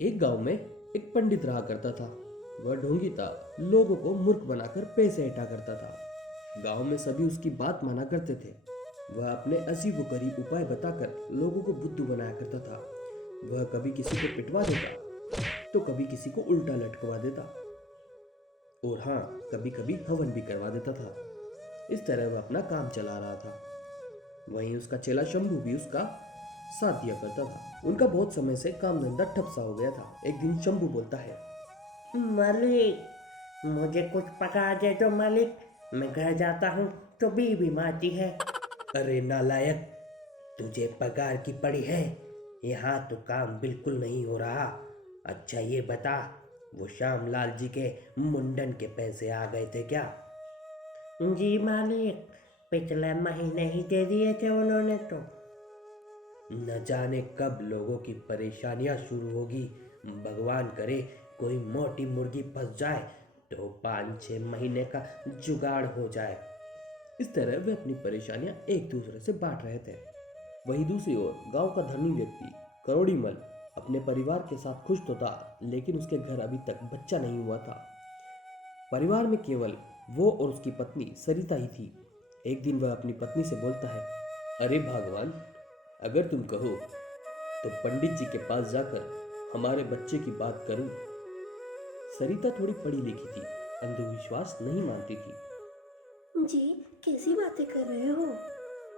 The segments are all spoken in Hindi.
एक गांव में एक पंडित रहा करता था। वह ढोंगी था, लोगों को मूर्ख बनाकर पैसे इकट्ठा करता था। गांव में सभी उसकी बात माना करते थे। वह अपने अजीबोगरीब उपाय बताकर लोगों को बुद्धू बनाया करता था। वह कभी किसी को पिटवा देता तो कभी किसी को उल्टा लटकवा देता, और हाँ, कभी कभी हवन भी करवा देता था। इस तरह वह अपना काम चला रहा था। वहीं उसका चेला शंभू भी उसका साथ दिया करता था। उनका बहुत समय से काम धंधा ठप सा हो गया था। एक दिन शंभू बोलता है, मालिक, मुझे कुछ पका दे दो मालिक। मैं घर जाता हूँ तो बीवी मारती है। अरे नालायक, तुझे पगार की पड़ी है? यहाँ तो काम बिल्कुल नहीं हो रहा। अच्छा ये बता, वो श्यामलाल जी के मुंडन के पैसे आ गए थे क्या? जी मालिक, पिछले महीने ही दे दिए थे उन्होंने तो। न जाने कब लोगों की परेशानियां शुरू होगी। भगवान करे कोई मोटी मुर्गी फंस जाए तो 5-6 महीने का जुगाड़ हो जाए। इस तरह वे अपनी परेशानियां एक दूसरे से बांट रहे थे। वहीं दूसरी ओर गांव का धनी व्यक्ति करोड़ीमल अपने परिवार के साथ खुश तो था, लेकिन उसके घर अभी तक बच्चा नहीं हुआ था। परिवार में केवल वो और उसकी पत्नी सरिता ही थी। एक दिन वह अपनी पत्नी से बोलता है, अरे भगवान, अगर तुम कहो तो पंडित जी के पास जाकर हमारे बच्चे की बात करूं। सरिता थोड़ी पढ़ी लिखी थी, अंधविश्वास नहीं मानती थी। जी, कैसी बातें कर रहे हो?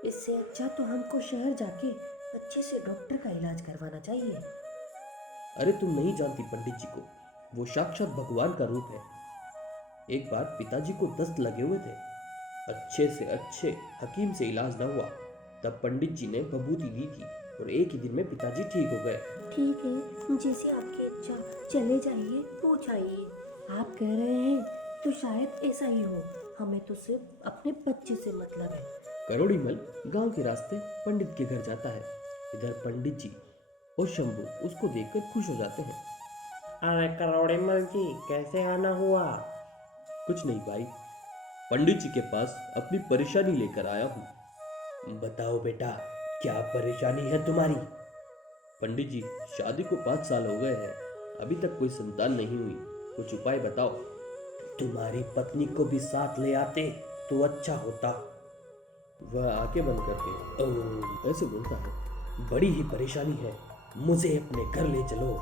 इससे अच्छा तो हमको शहर जाके अच्छे से डॉक्टर का इलाज करवाना चाहिए। अरे तुम नहीं जानती पंडित जी को, वो साक्षात भगवान का रूप है। एक बार पिताजी को दस्त लगे हुए थे। अच्छे से अच्छे हकीम से इलाज न हुआ, तब पंडित जी ने बबूती दी थी और एक ही दिन में पिताजी ठीक हो गए। ठीक है, जैसी आपकी इच्छा, चले जाइए, पूछ आइए। आप कह रहे हैं तो शायद ऐसा ही हो। हमें तो सिर्फ अपने बच्चे से मतलब है। करोड़ीमल गांव के रास्ते पंडित के घर जाता है। इधर पंडित जी और शंभू उसको देखकर खुश हो जाते हैं। अरे करोड़ीमल जी, कैसे आना हुआ? कुछ नहीं भाई, पंडित जी के पास अपनी परेशानी लेकर आया हूँ। बताओ बेटा, क्या परेशानी है तुम्हारी? पंडित जी, शादी को 5 साल हो गए हैं, अभी तक कोई संतान नहीं हुई। कुछ उपाय बताओ। तुम्हारी पत्नी को भी साथ ले आते तो अच्छा होता। वह आंखें बंद करके ऐसे बोलता है, बड़ी ही परेशानी है, मुझे अपने घर ले चलो,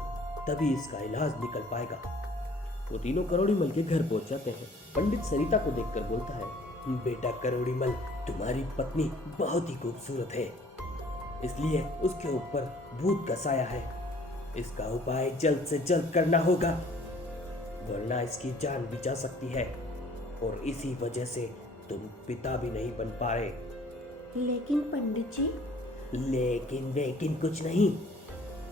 तभी इसका इलाज निकल पाएगा। वो तीनों करोड़ीमल के घर पहुंच जाते हैं। पंडित सरिता को देखकर बोलता है, बेटा करोड़ीमल, तुम्हारी पत्नी बहुत ही खूबसूरत है, इसलिए उसके ऊपर भूत का साया है। इसका उपाय जल्द से जल्द करना होगा, वरना इसकी जान भी जा सकती है, और इसी वजह से तुम पिता भी नहीं बन पा रहे। लेकिन पंडित जी, लेकिन वेकिन कुछ नहीं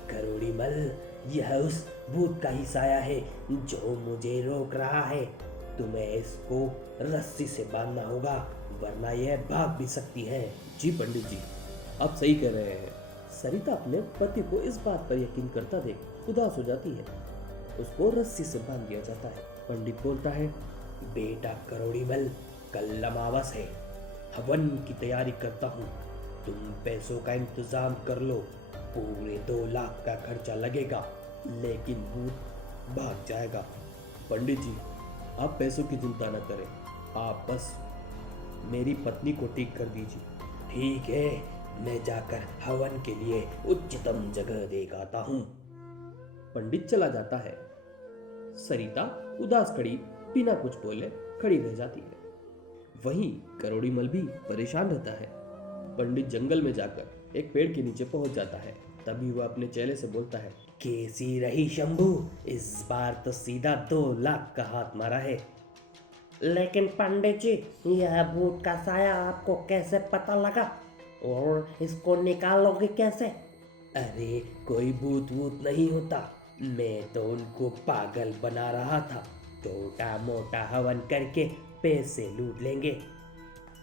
करोड़ीमल, यह उस भूत का ही साया है जो मुझे रोक रहा है। तुम्हें इसको रस्सी से बांधना होगा, वरना यह भाग भी सकती है। जी पंडित जी, आप सही कह रहे हैं। सरिता अपने पति को इस बात पर यकीन करता देख उदास हो जाती है। उसको रस्सी से बांध दिया जाता है। पंडित बोलता है, बेटा करोड़ीमल, कल अमावस है, हवन की तैयारी करता हूँ, तुम पैसों का इंतजाम कर लो। पूरे 2 लाख का खर्चा लगेगा, लेकिन भूत भाग जाएगा। पंडित जी, आप पैसों की चिंता न करें, आप बस मेरी पत्नी को ठीक कर दीजिए। ठीक है, मैं जाकर हवन के लिए उच्चतम जगह देख आता हूँ। पंडित चला जाता है। सरिता उदास खड़ी, बिना कुछ बोले खड़ी रह जाती है। वहीं करोड़ीमल भी परेशान रहता है। पंडित जंगल में जाकर एक पेड़ के नीचे पहुंच जाता है। तभी वह अपने चेले से बोलता है, कैसी रही शंभू, इस बार तो सीधा 2 लाख का हाथ मारा है। लेकिन पंडित जी, यह भूत का साया आपको कैसे पता लगा? और इसको निकालोगे कैसे? अरे कोई भूत वूत नहीं होता, मैं तो उनको पागल बना रहा था। छोटा मोटा हवन करके पैसे लूट लेंगे।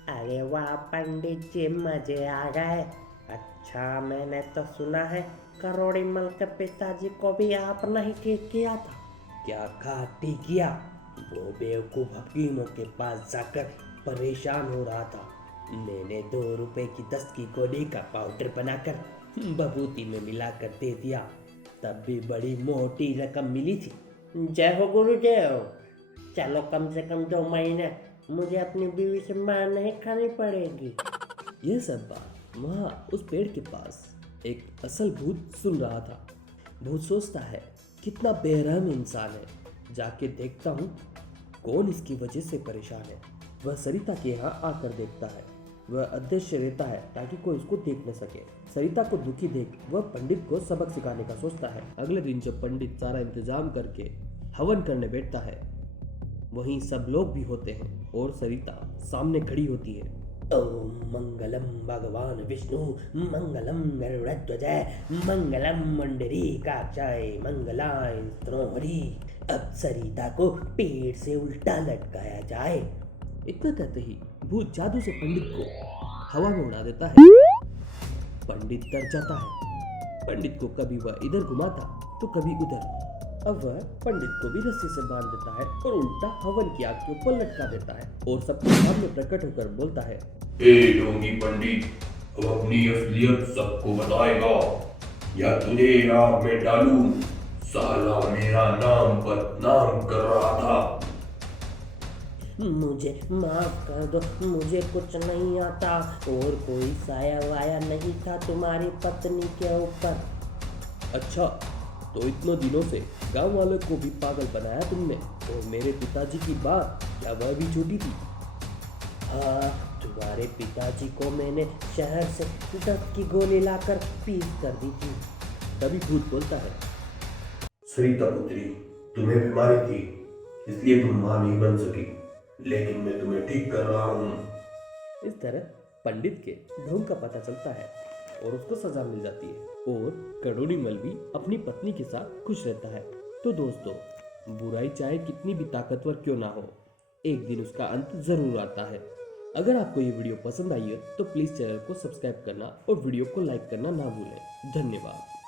अरे वाह पंडित जी, मजे आ गए। अच्छा, मैंने तो सुना है करोड़ीमल के पिताजी को भी आपने ही ठीक किया था। क्या खाती किया? वो बेवकूफ हकीमों के पास जाकर परेशान हो रहा था। मैंने 2 रुपए की दस्त की गोली का पाउडर बनाकर बबूती में मिलाकर दे दिया। तब भी बड़ी मोटी रकम मिली थी। जय हो गुरुदेव। चलो कम से कम 2 महीने मुझे अपनी बीवी से मार नहीं खानी पड़ेगी। यह सब बात वहाँ उस पेड़ के पास एक असल भूत सुन रहा था। भूत सोचता है कितना बेरहम इंसान है, जाके देखता हूँ कौन इसकी वजह से परेशान है। वह सरिता के यहाँ आकर देखता है। वह अदृश्य रहता है ताकि कोई उसको देख न सके। सरिता को दुखी देख वह पंडित को सबक सिखाने का सोचता है। अगले दिन जब पंडित सारा इंतजाम करके हवन करने बैठता है, वहीं सब लोग भी होते हैं और सरिता सामने खड़ी होती है। ओम मंगलम भगवान विष्णु, मंगलम गरुड़ध्वज, मंगलम मंडरीकाक्षाय, मंगलाय स्तनोहरि। अब सरिता को पेड़ से उल्टा लटकाया जाए। इतना कहते ही भूत जादू से पंडित को हवा में उड़ा देता है। पंडित डर जाता है। पंडित को कभी वह इधर घुमाता तो कभी उधर। अब वह पंडित को भी रस्सी से बांध देता है और उल्टा हवन की आग के ऊपर लटका देता है और सबके सामने प्रकट होकर बोलता है, ए ढोंगी पंडित, अब अपनी असलियत सबको बताएगा या तुझे आग में डालूं? साला मेरा नाम बदनाम कर रहा था। मुझे माफ कर दो, मुझे कुछ नहीं आता और कोई साया वाया नहीं था तुम्हारी पत्नी के ऊपर। अच्छा तो इतने दिनों से गांव वालों को भी पागल बनाया तुमने, और मेरे पिताजी की बात क्या वह भी झूठी थी? हाँ, तुम्हारे पिताजी को मैंने शहर से 10 की गोली लाकर पीस कर दी थी। तभी भूत बोलता है, सरिता पुत्री, तुम्हें बीमारी थी इसलिए तुम मां नहीं बन सकी, लेकिन मैं तुम्हें ठीक कर रहा हूँ। इस तरह पंडित के ढोंग का पता चलता है और उसको सजा मिल जाती है और करोड़ीमल भी अपनी पत्नी के साथ खुश रहता है। तो दोस्तों, बुराई चाहे कितनी भी ताकतवर क्यों ना हो, एक दिन उसका अंत जरूर आता है। अगर आपको ये वीडियो पसंद आई है तो प्लीज चैनल को सब्सक्राइब करना और वीडियो को लाइक करना ना भूलें। धन्यवाद।